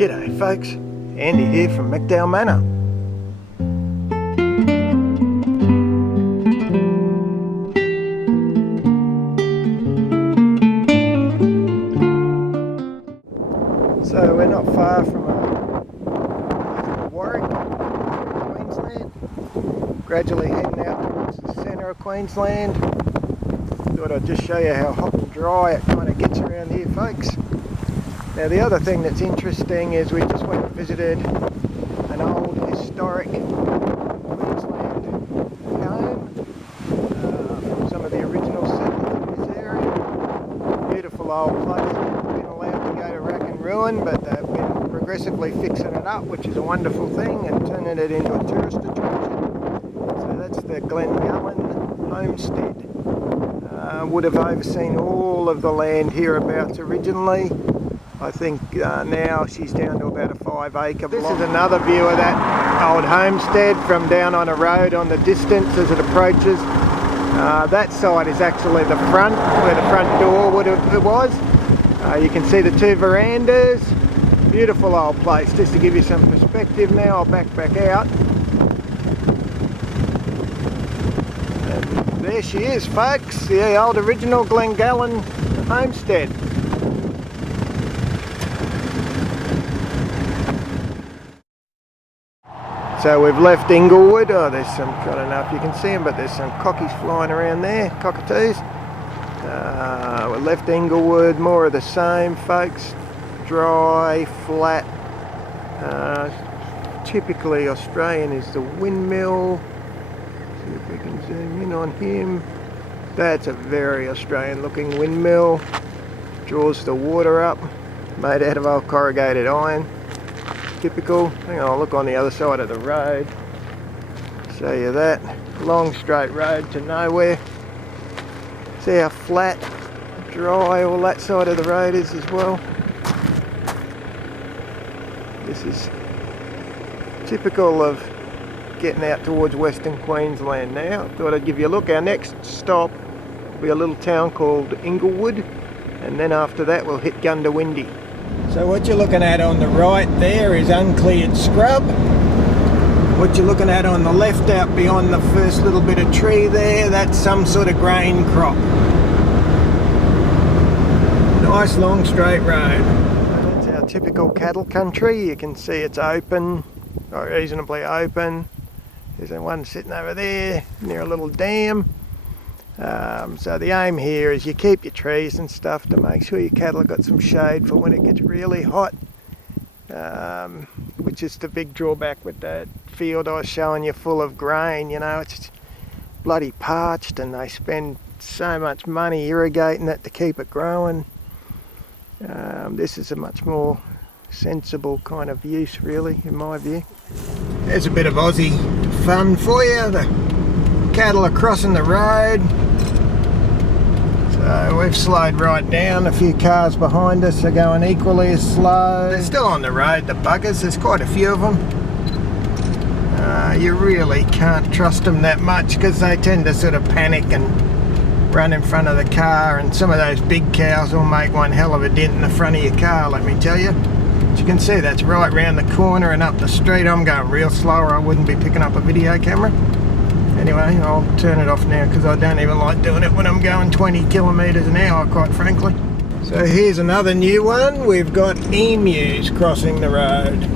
G'day folks, Andy here from McDowall Manor. So we're not far from Warwick, Queensland, gradually heading out towards the centre of Queensland. Thought I'd just show you how hot and dry it kind of gets around here, folks. Now the other thing that's interesting is we just went and visited an old historic Queensland home. Some of the original settlers in this area. Beautiful old place. Been allowed to go to rack and ruin, but they've been progressively fixing it up, which is a wonderful thing, and turning it into a tourist attraction. So that's the Glengullen homestead. Would have overseen all of the land hereabouts originally. I think now she's down to about a 5-acre block. This is another view of that old homestead from down on a road on the distance as it approaches. That side is actually the front, where the front door was. You can see the two verandas. Beautiful old place. Just to give you some perspective now, I'll back out. And there she is, folks, the old original Glengullen homestead. So we've left Inglewood. Oh, there's some, I don't know if you can see them, but there's some cockies flying around there, cockatoos. We left Inglewood, more of the same, folks. Dry, flat. Typically Australian is the windmill. See if we can zoom in on him. That's a very Australian looking windmill. Draws the water up, made out of old corrugated iron. Typical. Hang on, I'll look on the other side of the road. Show you that. Long straight road to nowhere. See how flat, dry all that side of the road is as well. This is typical of getting out towards Western Queensland now. Thought I'd give you a look. Our next stop will be a little town called Inglewood, and then after that we'll hit Gundawindi. So what you're looking at on the right there is uncleared scrub. What you're looking at on the left out beyond the first little bit of tree there, that's some sort of grain crop. Nice long straight road. That's our typical cattle country. You can see it's open, or reasonably open. There's one sitting over there near a little dam. So the aim here is you keep your trees and stuff to make sure your cattle have got some shade for when it gets really hot, which is the big drawback with that field I was showing you full of grain. You know, it's bloody parched and they spend so much money irrigating it to keep it growing. This is a much more sensible kind of use, really, in my view. There's a bit of Aussie fun for you. The cattle are crossing the road. So we've slowed right down. A few cars behind us are going equally as slow. They're still on the road, the buggers. There's quite a few of them. You really can't trust them that much because they tend to sort of panic and run in front of the car, and some of those big cows will make one hell of a dent in the front of your car, let me tell you. As you can see, that's right round the corner and up the street. I'm going real slow or I wouldn't be picking up a video camera. Anyway, I'll turn it off now because I don't even like doing it when I'm going 20 kilometres an hour, quite frankly. So here's another new one. We've got emus crossing the road.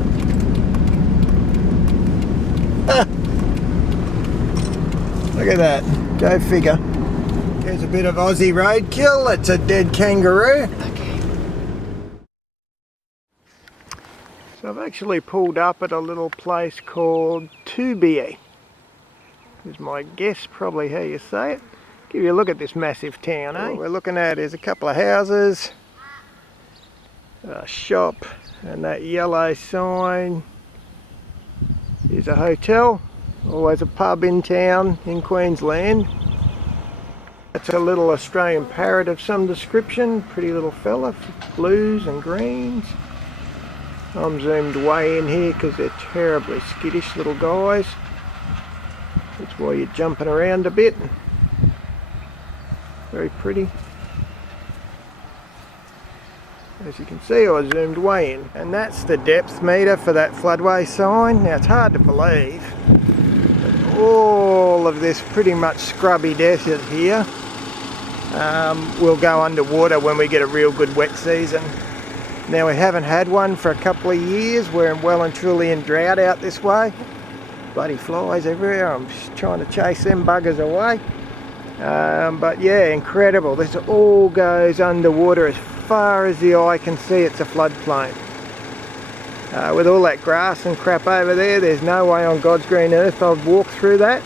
Ah. Look at that. Go figure. Here's a bit of Aussie roadkill. It's a dead kangaroo. Okay. So I've actually pulled up at a little place called Tubier. Is my guess probably how you say it. Give you a look at this massive town, eh? What we're looking at is a couple of houses, a shop, and that yellow sign is a hotel. Always a pub in town in Queensland. That's a little Australian parrot of some description. Pretty little fella, blues and greens. I'm zoomed way in here because they're terribly skittish little guys. That's why you're jumping around a bit. Very pretty. As you can see, I zoomed way in, and that's the depth meter for that floodway sign. Now it's hard to believe, but all of this pretty much scrubby desert here will go underwater when we get a real good wet season. Now we haven't had one for a couple of years. We're well and truly in drought out this way. Bloody flies everywhere. I'm just trying to chase them buggers away. But yeah, incredible. This all goes underwater as far as the eye can see. It's a floodplain. With all that grass and crap over there, there's no way on God's green earth I'd walk through that.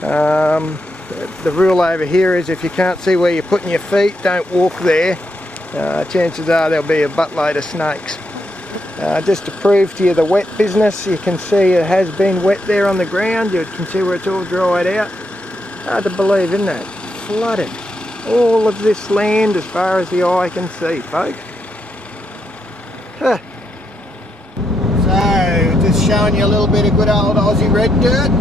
The rule over here is if you can't see where you're putting your feet, don't walk there. Chances are there'll be a buttload of snakes. Just to prove to you the wet business, you can see it has been wet there on the ground. You can see where it's all dried out. Hard to believe, isn't it? Flooded. All of this land as far as the eye can see, folks. Huh. So, just showing you a little bit of good old Aussie red dirt.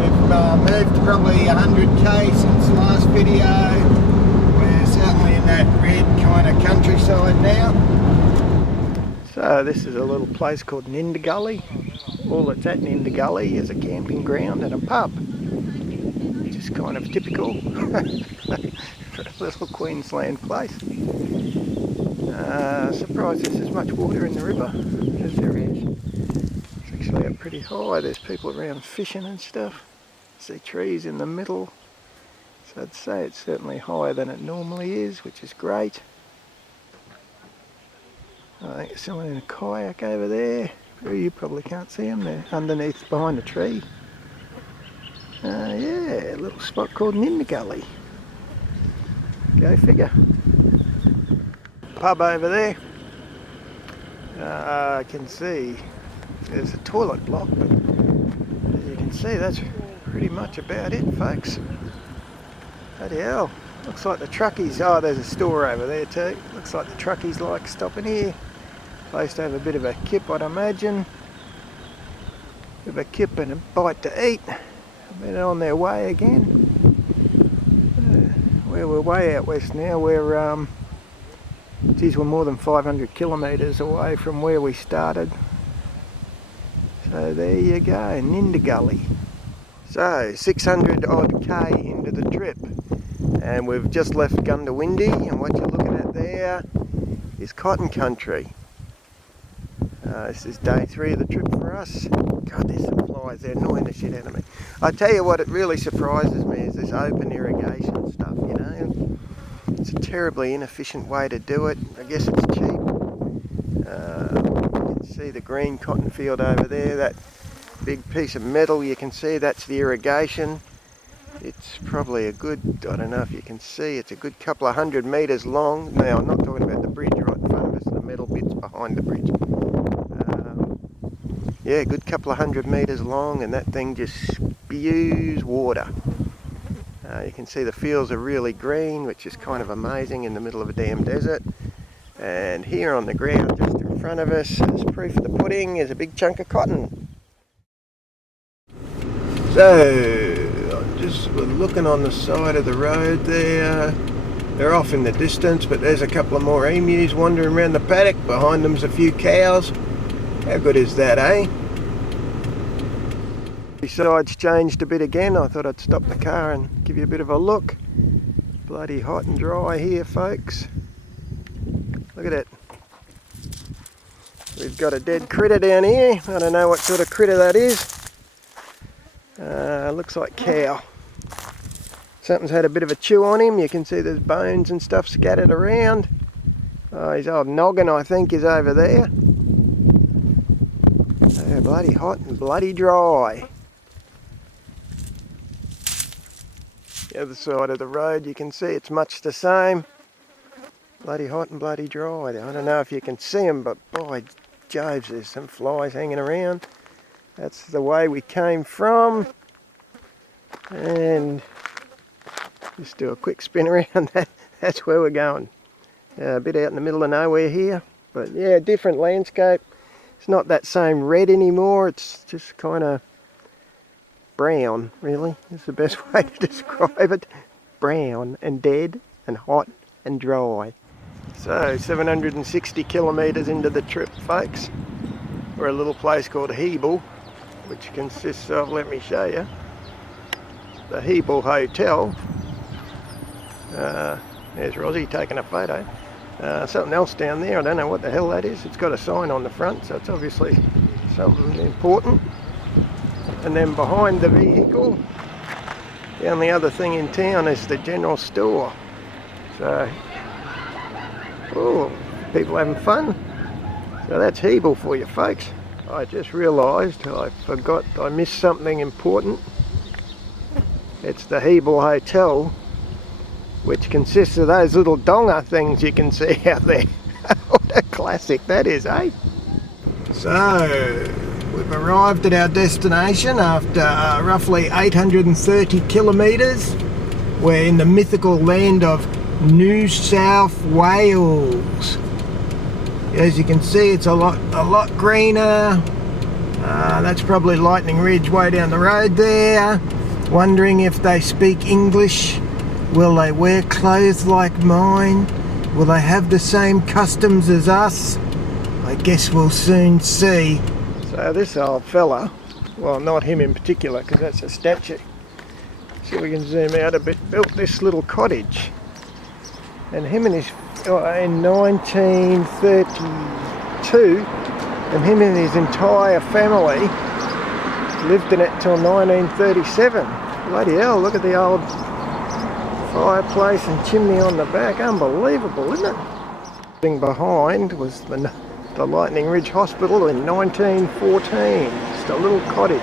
We've moved probably 100k since the last video. We're certainly in that red kind of countryside now. So this is a little place called Nindigully. All that's at Nindigully is a camping ground and a pub, which is kind of typical for a little Queensland place. Surprised there's as much water in the river as there is. It's actually up pretty high. There's people around fishing and stuff. See trees in the middle. So I'd say it's certainly higher than it normally is, which is great. I think there's someone in a kayak over there. You probably can't see them. They're underneath behind a tree. Yeah, a little spot called Nindigully. Go figure. Pub over there. I can see there's a toilet block, but as you can see, that's pretty much about it, folks. Bloody hell. Looks like the truckies. Oh, there's a store over there too. Looks like the truckies like stopping here. Place to have a bit of a kip, I'd imagine. Bit of a kip and a bite to eat. They're on their way again. We're way out west now. We're geez, we're more than 500 kilometres away from where we started. So there you go, Nindigully. So 600 odd K into the trip, and we've just left Gundawindi, and what you're looking at there is cotton country. This is day 3 of the trip for us. God, there's some flies, they're annoying the shit out of me. I tell you what, it really surprises me is this open irrigation stuff, you know. It's a terribly inefficient way to do it. I guess it's cheap. You can see the green cotton field over there, that big piece of metal you can see, that's the irrigation. It's probably a good, I don't know if you can see, it's a good couple of 100 metres long. Now, I'm not talking about the bridge right in front of us, the metal bits behind the bridge. Yeah, a good couple of 100 metres long, and that thing just spews water. You can see the fields are really green, which is kind of amazing in the middle of a damn desert. And here on the ground just in front of us, as proof of the pudding, is a big chunk of cotton. So, we're looking on the side of the road there. They're off in the distance, but there's a couple of more emus wandering around the paddock. Behind them's a few cows. How good is that, eh? Besides, changed a bit again. I thought I'd stop the car and give you a bit of a look. Bloody hot and dry here, folks. Look at it. We've got a dead critter down here. I don't know what sort of critter that is. Looks like cow. Something's had a bit of a chew on him. You can see there's bones and stuff scattered around. Oh, his old noggin, I think, is over there. Oh, bloody hot and bloody dry. The other side of the road, you can see it's much the same. Bloody hot and bloody dry. I don't know if you can see them, but by Joves, there's some flies hanging around. That's the way we came from. And just do a quick spin around. That's where we're going. A bit out in the middle of nowhere here. But yeah, different landscape. It's not that same red anymore. It's just kind of brown, really. It's the best way to describe it. Brown and dead and hot and dry. So 760 kilometres into the trip, folks. We're at a little place called Hebel, which consists of, let me show you, the Hebel Hotel. There's Rosie taking a photo. Something else down there, I don't know what the hell that is. It's got a sign on the front, so it's obviously something important. And then behind the vehicle, the only other thing in town is the general store. So, oh, people having fun. So that's Hebel for you, folks. I just realised I missed something important. It's the Hebel Hotel, which consists of those little donger things you can see out there. What a classic that is, eh? So, we've arrived at our destination after roughly 830 kilometres. We're in the mythical land of New South Wales. As you can see, it's a lot greener. That's probably Lightning Ridge way down the road there. Wondering if they speak English. Will they wear clothes like mine? Will they have the same customs as us? I guess we'll soon see. So this old fella, well, not him in particular because that's a statue. See if we can zoom out a bit. Built this little cottage. And him and his, in 1932, and him and his entire family lived in it till 1937. Bloody hell, look at the old fireplace and chimney on the back. Unbelievable, isn't it? The thing behind was the Lightning Ridge Hospital in 1914. Just a little cottage.